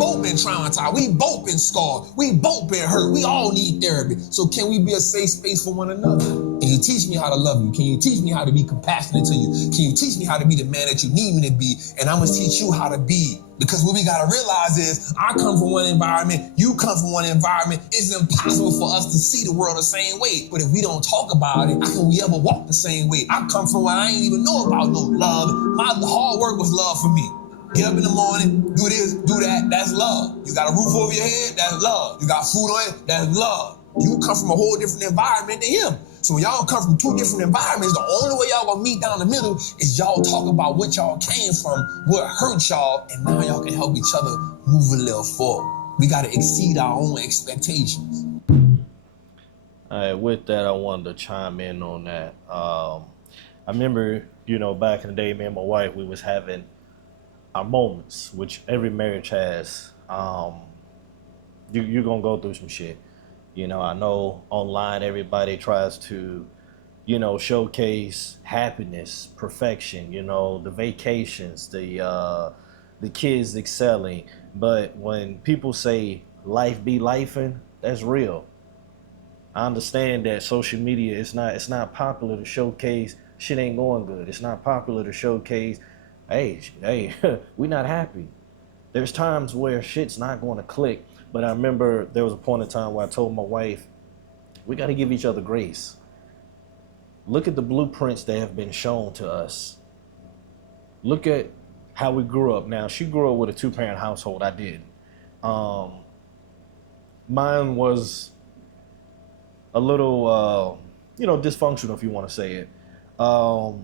both been traumatized. We both been scarred. We both been hurt. We all need therapy. So can we be a safe space for one another? Can you teach me how to love you? Can you teach me how to be compassionate to you? Can you teach me how to be the man that you need me to be? And I'm gonna teach you how to be. Because what we gotta realize is, I come from one environment, you come from one environment. It's impossible for us to see the world the same way. But if we don't talk about it, how can we ever walk the same way? I come from where I ain't even know about no love. My hard work was love for me. Get up in the morning, do this, do that, that's love. You got a roof over your head, that's love. You got food on it, that's love. You come from a whole different environment than him. So when y'all come from two different environments, the only way y'all gonna meet down the middle is y'all talk about what y'all came from, what hurt y'all, and now y'all can help each other move a little forward. We gotta exceed our own expectations. All right, with that, I wanted to chime in on that. I remember, back in the day, me and my wife, we was having our moments, which every marriage has. You're gonna go through some shit. I know online everybody tries to, showcase happiness, perfection, the vacations, the kids excelling. But when people say life be lifing, that's real. I understand that social media it's not popular to showcase shit ain't going good. It's not popular to showcase, hey, we not happy. There's times where shit's not going to click. But I remember there was a point in time where I told my wife, we got to give each other grace. Look at the blueprints that have been shown to us. Look at how we grew up. Now, she grew up with a 2-parent household. I did. Mine was a little, dysfunctional, if you want to say it. Of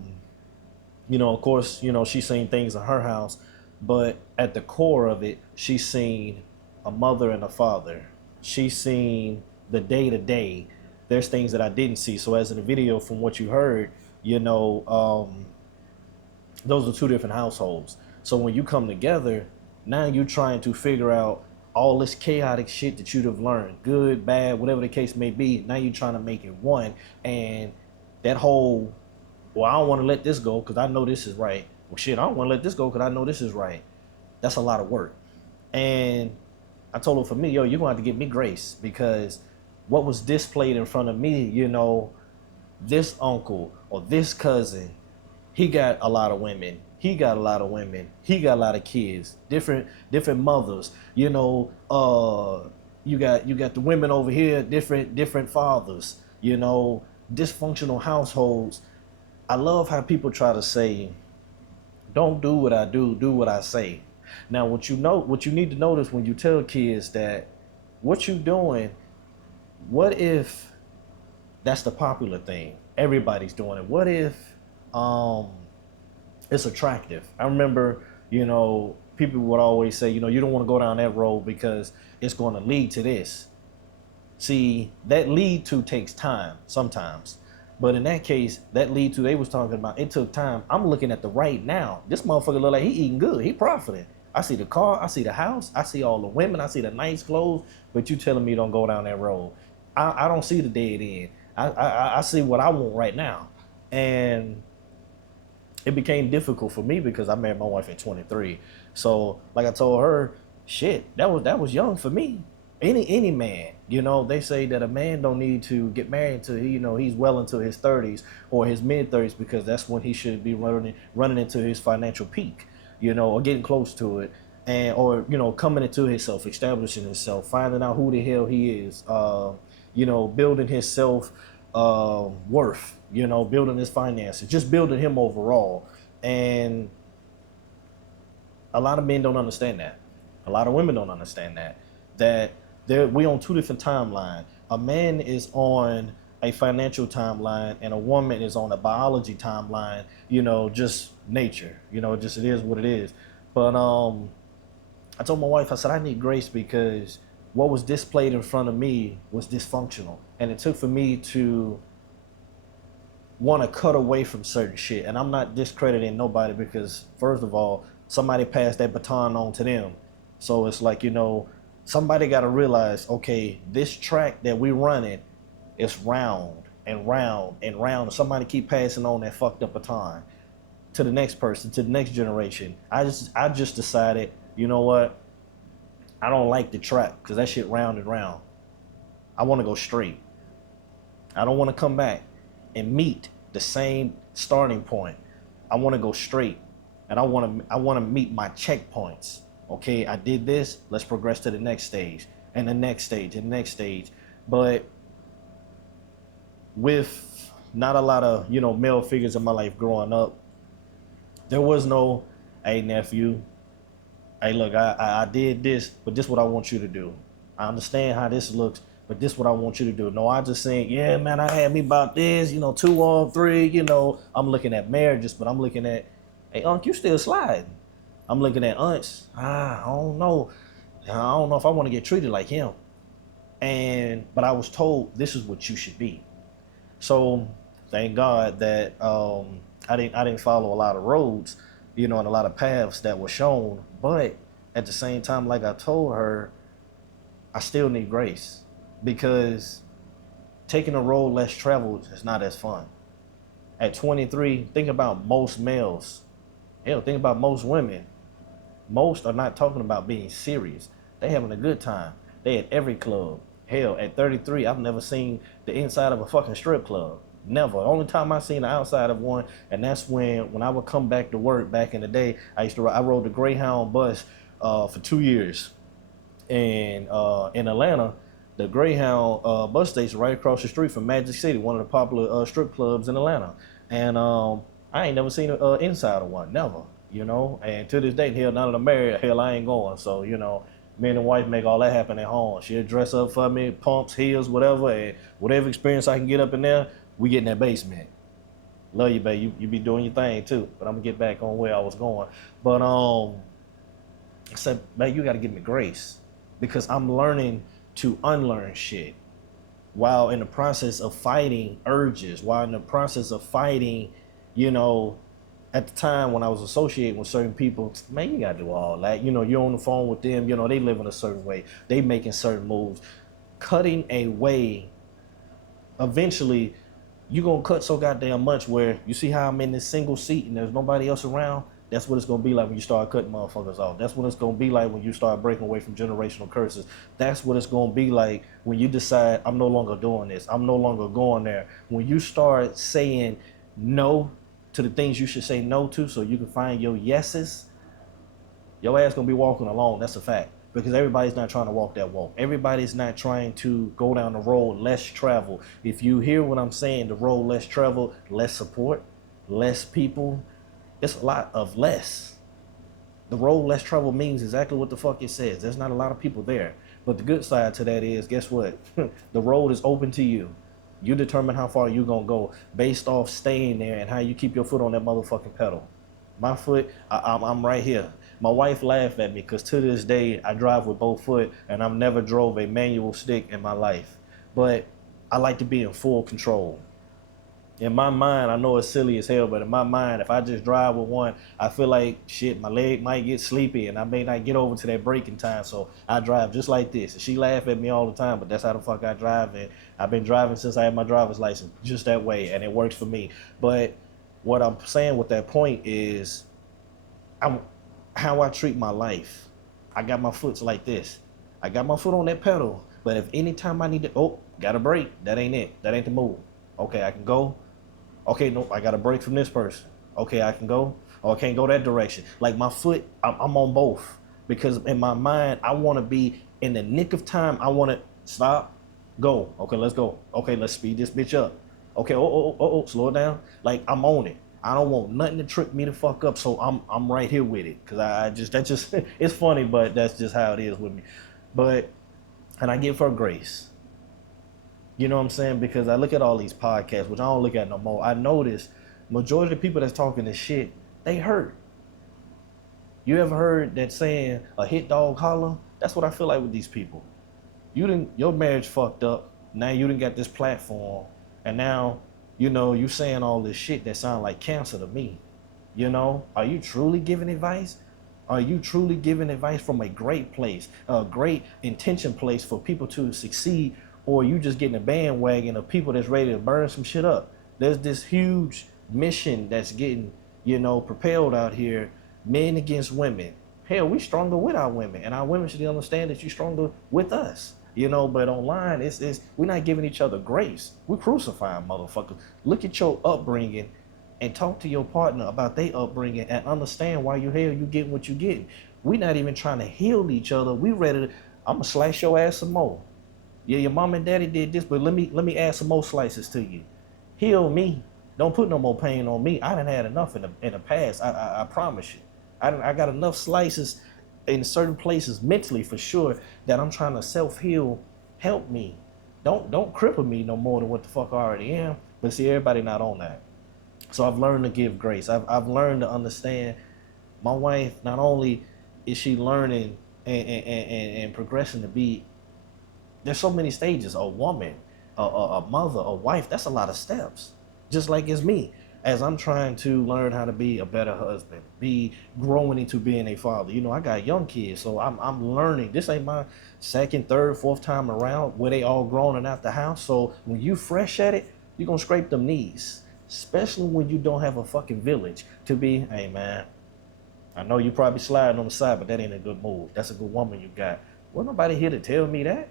course, she's seen things in her house, but at the core of it, she's seen a mother and a father. She's seen the day to day. There's things that I didn't see. So as in the video, from what you heard, those are two different households. So when you come together, now you're trying to figure out all this chaotic shit that you'd have learned, good, bad, whatever the case may be. Now you're trying to make it one. And that whole, well, I don't want to let this go because I know this is right. Well, shit, I don't want to let this go because I know this is right. That's a lot of work. And I told her, for me, you're going to have to give me grace, because what was displayed in front of me, this uncle or this cousin, he got a lot of women. He got a lot of women. He got a lot of kids, different mothers. You got the women over here, different fathers. Dysfunctional households. I love how people try to say, don't do what I do what I say. Now, what you need to notice when you tell kids that what you're doing, what if that's the popular thing? Everybody's doing it. What if it's attractive? I remember, people would always say, you don't want to go down that road because it's going to lead to this. See, that lead to takes time sometimes. But in that case, that lead to they was talking about, it took time. I'm looking at the right now. This motherfucker look like he eating good. He profiting. I see the car. I see the house. I see all the women. I see the nice clothes. But you telling me don't go down that road. I don't see the dead end. I see what I want right now. And it became difficult for me because I married my wife at 23. So like I told her, shit, that was young for me. Any man, they say that a man don't need to get married until he's well into his 30s or his mid 30s, because that's when he should be running into his financial peak, or getting close to it, and or coming into himself, establishing himself, finding out who the hell he is, building his self worth, building his finances, just building him overall. And a lot of men don't understand that. A lot of women don't understand that we on two different timelines. A man is on a financial timeline and a woman is on a biology timeline, just nature, just it is what it is. But I told my wife, I said, I need grace because what was displayed in front of me was dysfunctional. And it took for me to want to cut away from certain shit. And I'm not discrediting nobody because, first of all, somebody passed that baton on to them. So it's like, somebody got to realize, okay, this track that we running is round and round and round. Somebody keep passing on that fucked up baton to the next person, to the next generation. I just decided, you know what? I don't like the trap because that shit round and round. I want to go straight. I don't want to come back and meet the same starting point. I want to go straight, and I want to meet my checkpoints. Okay, I did this. Let's progress to the next stage, and the next stage, and the next stage. But with not a lot of male figures in my life growing up, there was no, hey nephew, hey look, I did this, but this is what I want you to do. I understand how this looks, but this is what I want you to do. No, I just saying, yeah, man, I had me about this, 2 on 3, I'm looking at marriages, but I'm looking at, hey, Unc, you still sliding. I'm looking at aunts. I don't know. I don't know if I want to get treated like him. But I was told this is what you should be. So thank God that I didn't follow a lot of roads, and a lot of paths that were shown. But at the same time, like I told her, I still need grace, because taking a road less traveled is not as fun. At 23, think about most males. Hell, think about most women. Most are not talking about being serious. They having a good time. They at every club. Hell, at 33, I've never seen the inside of a fucking strip club. Never. Only time I seen the outside of one, and that's when I would come back to work back in the day. I rode the Greyhound bus for 2 years, and in Atlanta, the Greyhound bus station right across the street from Magic City, one of the popular strip clubs in Atlanta, and I ain't never seen an inside of one, never. And to this day, hell, none of them married, hell, I ain't going. So, me and the wife make all that happen at home. She'll dress up for me, pumps, heels, whatever, and whatever experience I can get up in there, we get in that basement. Love you, babe. You be doing your thing too. But I'm gonna get back on where I was going. But I said, man, you gotta give me grace, because I'm learning to unlearn shit while in the process of fighting urges, while in the process of fighting, at the time when I was associating with certain people, man, you gotta do all that. You're on the phone with them, they live in a certain way, they making certain moves. Cutting away, eventually, you're gonna cut so goddamn much where you see how I'm in this single seat and there's nobody else around. That's what it's gonna be like when you start cutting motherfuckers off. That's what it's gonna be like when you start breaking away from generational curses. That's what it's gonna be like when you decide, I'm no longer doing this, I'm no longer going there. When you start saying no to the things you should say no to so you can find your yeses, your ass gonna be walking alone. That's a fact. Because everybody's not trying to walk that walk. Everybody's not trying to go down the road less traveled. If you hear what I'm saying, the road less traveled, less support, less people, it's a lot of less. The road less traveled means exactly what the fuck it says. There's not a lot of people there. But the good side to that is, guess what? The road is open to you. You determine how far you're gonna go based off staying there and how you keep your foot on that motherfucking pedal. My foot, I'm right here. My wife laughed at me because to this day, I drive with both foot and I've never drove a manual stick in my life. But I like to be in full control. In my mind, I know it's silly as hell, but in my mind, if I just drive with one, I feel like, shit, my leg might get sleepy and I may not get over to that braking time, so I drive just like this. And she laugh at me all the time, but that's how the fuck I drive, and I've been driving since I had my driver's license, just that way, and it works for me. But what I'm saying with that point is how I treat my life. I got my foot like this. I got my foot on that pedal, but if anytime I need to, got a brake, that ain't it. That ain't the move. Okay, I can go. Okay, no, I got a break from this person. Okay, I can go. Oh, I can't go that direction. Like my foot, I'm on both. Because in my mind, I want to be in the nick of time. I want to stop, go. Okay, let's go. Okay, let's speed this bitch up. Okay, slow it down. Like I'm on it. I don't want nothing to trip me the fuck up, so I'm right here with it. Cause that's just it's funny, but that's just how it is with me. And I give her grace. You know what I'm saying? Because I look at all these podcasts, which I don't look at no more. I notice majority of the people that's talking this shit, they hurt. You ever heard that saying, a hit dog holler? That's what I feel like with these people. Your marriage fucked up. Now you done got this platform. And now, you saying all this shit that sound like cancer to me. Are you truly giving advice? Are you truly giving advice from a great place, a great intention place for people to succeed? Or you just getting a bandwagon of people that's ready to burn some shit up? There's this huge mission that's getting, propelled out here, men against women, Hell, we stronger with our women, and our women should understand that you're stronger with us. You know, but online, it's we're not giving each other grace. We're crucifying motherfuckers. Look at your upbringing and talk to your partner about their upbringing and understand why you getting what you getting. We're not even trying to heal each other. We ready to, I'm gonna slice your ass some more. Yeah, your mom and daddy did this, but let me add some more slices to you. Heal me. Don't put no more pain on me. I done had enough in the past. I promise you. I got enough slices in certain places mentally for sure that I'm trying to self-heal. Help me. Don't cripple me no more than what the fuck I already am. But see, everybody not on that. So I've learned to give grace. I've learned to understand my wife. Not only is she learning and progressing to be, there's so many stages. A woman, a mother, a wife. That's a lot of steps. Just like it's me, as I'm trying to learn how to be a better husband, be growing into being a father. You know, I got young kids, so I'm learning. This ain't my second, third, fourth time around where they all grown and out the house. So when you fresh at it, you're gonna scrape them knees. Especially when you don't have a fucking village to be, hey man, I know you probably sliding on the side, but that ain't a good move. That's a good woman you got. Well, nobody here to tell me that.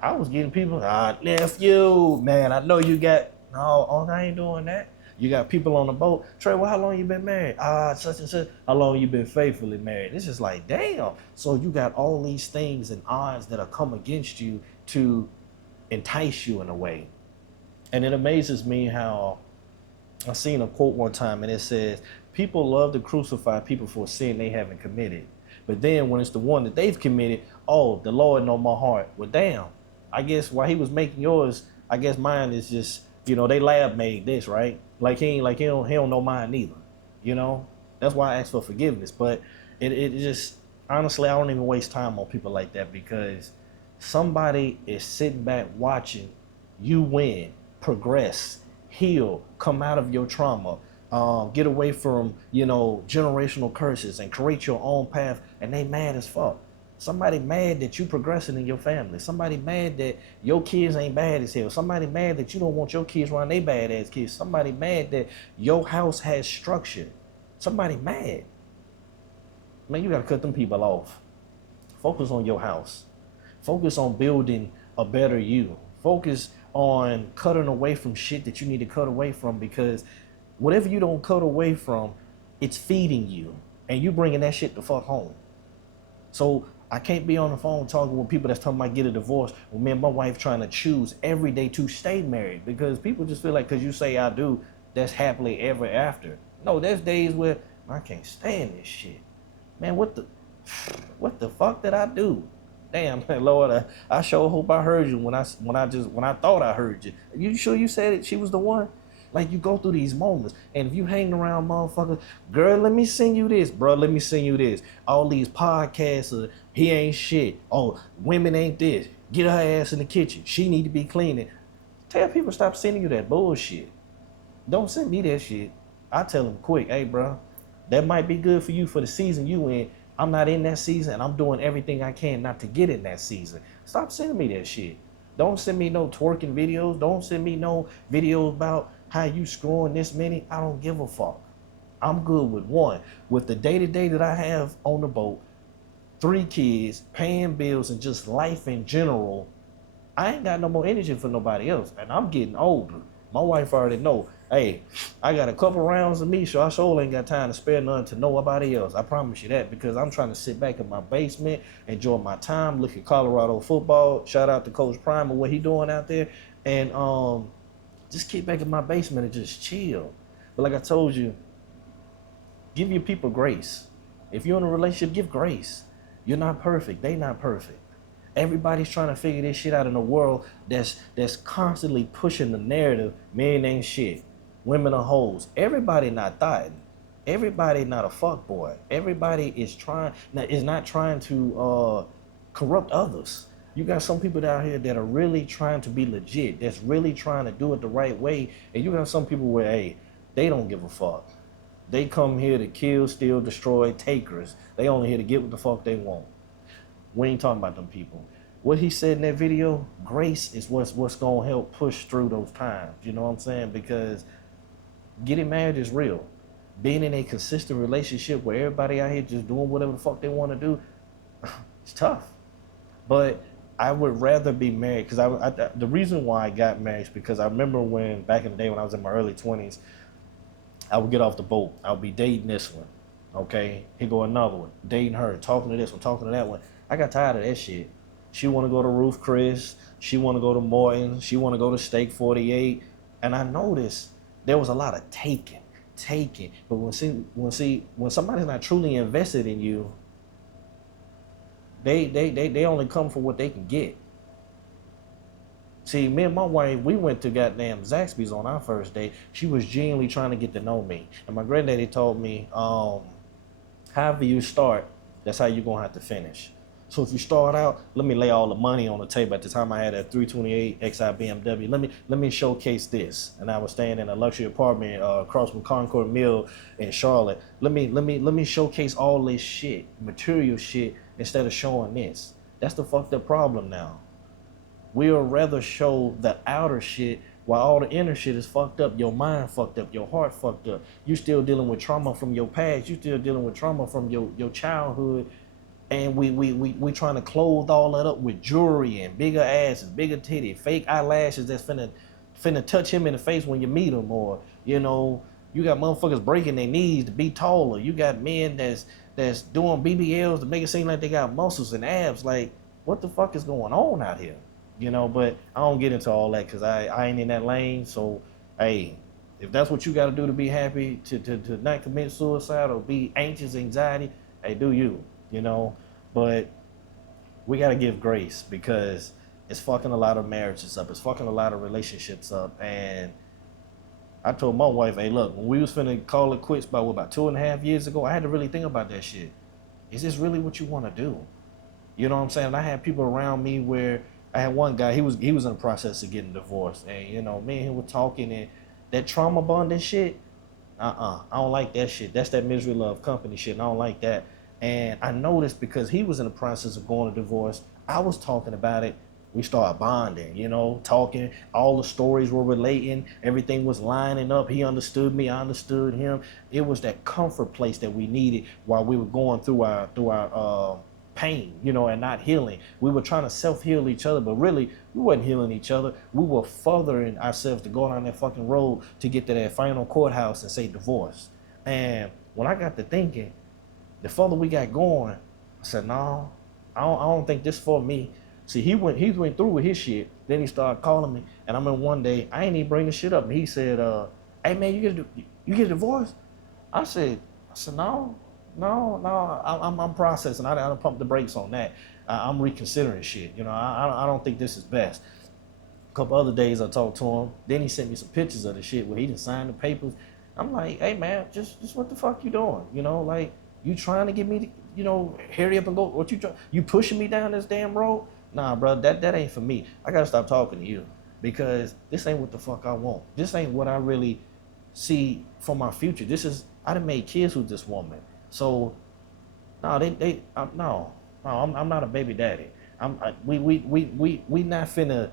I was getting people, nephew, man, I know you got, no, I ain't doing that. You got people on the boat. Trey, well, how long you been married? Such and such. How long you been faithfully married? It's just like, damn. So you got all these things and odds that are come against you to entice you in a way. And it amazes me how I seen a quote one time and it says, people love to crucify people for a sin they haven't committed. But then when it's the one that they've committed, oh, the Lord know my heart. Well, damn. I guess while he was making yours, I guess mine is just, you know, they lab made this, right? Like he don't know mine neither. You know? That's why I asked for forgiveness. But it just, honestly, I don't even waste time on people like that because somebody is sitting back watching you win, progress, heal, come out of your trauma, get away from, you know, generational curses and create your own path, and they mad as fuck. Somebody mad that you progressing in your family. Somebody mad that your kids ain't bad as hell. Somebody mad that you don't want your kids around they bad ass kids. Somebody mad that your house has structure. Somebody mad. Man, you gotta cut them people off. Focus on your house. Focus on building a better you. Focus on cutting away from shit that you need to cut away from, because whatever you don't cut away from, it's feeding you. And you bringing that shit the fuck home. So I can't be on the phone talking with people that's talking about get a divorce when me and my wife trying to choose every day to stay married, because people just feel like because you say I do, that's happily ever after. No, there's days where I can't stand this shit. Man, what the fuck did I do? Damn, Lord, I sure hope I heard you when I thought I heard you. You sure you said it? She was the one? Like, you go through these moments, and if you hang around motherfuckers, girl, let me send you this, bro, let me send you this. All these podcasts of he ain't shit. Oh, women ain't this. Get her ass in the kitchen. She need to be cleaning. Tell people stop sending you that bullshit. Don't send me that shit. I tell them quick, hey, bro, that might be good for you for the season you in. I'm not in that season, and I'm doing everything I can not to get in that season. Stop sending me that shit. Don't send me no twerking videos. Don't send me no videos about how you screwing this many. I don't give a fuck. I'm good with one. With the day-to-day that I have on the boat, 3 kids, paying bills, and just life in general, I ain't got no more energy for nobody else. And I'm getting older. My wife already know, hey, I got a couple rounds of me, so I sure ain't got time to spare none to nobody else. I promise you that, because I'm trying to sit back in my basement, enjoy my time, look at Colorado football. Shout out to Coach Prime and what he doing out there. And just kick back in my basement and just chill. But like I told you, give your people grace. If you're in a relationship, give grace. You're not perfect. They not perfect. Everybody's trying to figure this shit out in a world that's constantly pushing the narrative. Men ain't shit. Women are hoes. Everybody not thotting. Everybody not a fuck boy. Everybody is not trying to corrupt others. You got some people down here that are really trying to be legit. That's really trying to do it the right way. And you got some people where, hey, they don't give a fuck. They come here to kill, steal, destroy, takers. They only here to get what the fuck they want. We ain't talking about them people. What he said in that video, grace is what's going to help push through those times. You know what I'm saying? Because getting married is real. being in a consistent relationship where everybody out here just doing whatever the fuck they want to do, it's tough. But I would rather be married because the reason why I got married is because I remember when back in the day when I was in my early 20s, I would get off the boat. I would be dating this one. Okay, here go another one. Dating her, talking to this one, talking to that one. I got tired of that shit. She want to go to Ruth Chris. She want to go to Morton. She want to go to Steak 48. And I noticed there was a lot of taking. But when somebody's not truly invested in you, they only come for what they can get. See, me and my wife, we went to goddamn Zaxby's on our first date. She was genuinely trying to get to know me. And my granddaddy told me, however you start, that's how you're going to have to finish. So if you start out, let me lay all the money on the table. At the time I had a 328 Xi BMW. Let me showcase this. And I was staying in a luxury apartment across from Concord Mill in Charlotte. Let me showcase all this shit, material shit, instead of showing this. That's the fucked up problem now. We'll rather show the outer shit while all the inner shit is fucked up. Your mind fucked up, your heart fucked up. You still dealing with trauma from your past. You still dealing with trauma from your childhood. And we trying to clothe all that up with jewelry and bigger asses, bigger titties, fake eyelashes that's finna touch him in the face when you meet him. Or, you know, you got motherfuckers breaking their knees to be taller. You got men that's doing BBLs to make it seem like they got muscles and abs. Like, what the fuck is going on out here? You know, but I don't get into all that because I ain't in that lane. So, hey, if that's what you got to do to be happy, to not commit suicide or be anxious, anxiety, hey, do you, you know? But we got to give grace because it's fucking a lot of marriages up. It's fucking a lot of relationships up. And I told my wife, hey, look, when we was finna call it quits about 2.5 years ago, I had to really think about that shit. Is this really what you want to do? You know what I'm saying? I had people around me where I had one guy, he was in the process of getting divorced. And, you know, me and him were talking, and that trauma bonding shit, I don't like that shit. That's that misery love company shit, and I don't like that. And I noticed because he was in the process of going to divorce, I was talking about it. We started bonding, you know, talking. All the stories were relating. Everything was lining up. He understood me. I understood him. It was that comfort place that we needed while we were going through our pain, you know, and not healing. We were trying to self-heal each other, but really, we wasn't healing each other. We were furthering ourselves to go down that fucking road to get to that final courthouse and say divorce. And when I got to thinking, the further we got going, I said, no, I don't think this for me. See, he went through with his shit. Then he started calling me, and I remember one day I ain't even bringing shit up. And he said, "Hey man, you get a divorce?" I said, no, I'm processing. I don't pump the brakes on that. I'm reconsidering shit. You know, I don't think this is best. A couple other days I talked to him. Then he sent me some pictures of the shit where he done signed the papers. I'm like, hey man, just what the fuck you doing? You know, like you trying to get me to, you know, hurry up and go. What you pushing me down this damn road? Nah, bro, that ain't for me. I gotta stop talking to you because this ain't what the fuck I want. This ain't what I really see for my future. I done made kids with this woman. So, no, I'm not a baby daddy. We not finna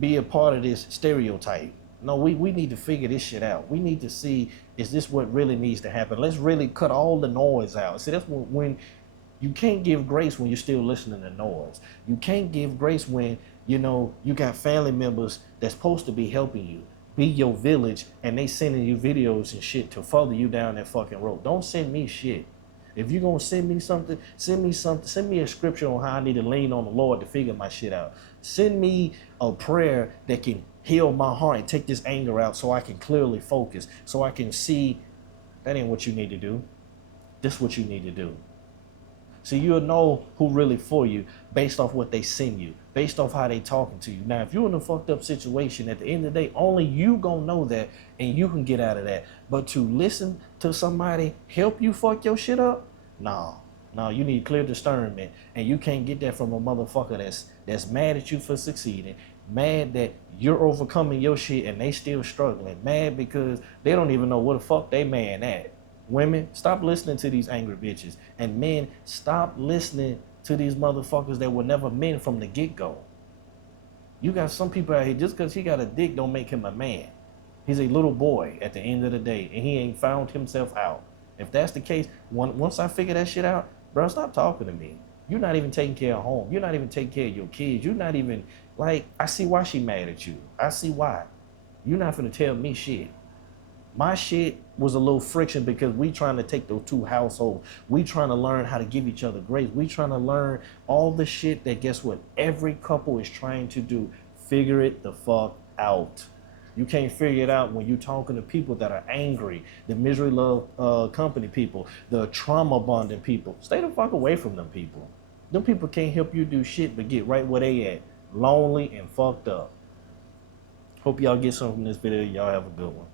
be a part of this stereotype. No, we need to figure this shit out. We need to see, is this what really needs to happen? Let's really cut all the noise out. See, that's when you can't give grace when you're still listening to noise. You can't give grace when, you know, you got family members that's supposed to be helping you, be your village, and they sending you videos and shit to further you down that fucking road. Don't send me shit. If you're gonna send me something, send me a scripture on how I need to lean on the Lord to figure my shit out. Send me a prayer that can heal my heart and take this anger out so I can clearly focus, so I can see that ain't what you need to do. This is what you need to do. So you'll know who really for you based off what they send you, based off how they talking to you. Now, if you're in a fucked up situation, at the end of the day, only you gonna know that and you can get out of that. But to listen to somebody help you fuck your shit up, no, you need clear discernment. And you can't get that from a motherfucker that's mad at you for succeeding, mad that you're overcoming your shit and they still struggling, mad because they don't even know where the fuck they man at. Women, stop listening to these angry bitches. And men, stop listening to these motherfuckers that were never men from the get-go. You got some people out here, just because he got a dick don't make him a man. He's a little boy at the end of the day, and he ain't found himself out. If that's the case, once I figure that shit out, bro, stop talking to me. You're not even taking care of home. You're not even taking care of your kids. You're not even, like, I see why she mad at you. I see why. You're not finna tell me shit. My shit was a little friction because we trying to take those two households. We trying to learn how to give each other grace. We trying to learn all the shit that, guess what, every couple is trying to do. Figure it the fuck out. You can't figure it out when you're talking to people that are angry, the misery love company people, the trauma bonding people. Stay the fuck away from them people. Them people can't help you do shit but get right where they at. Lonely and fucked up. Hope y'all get something from this video. Y'all have a good one.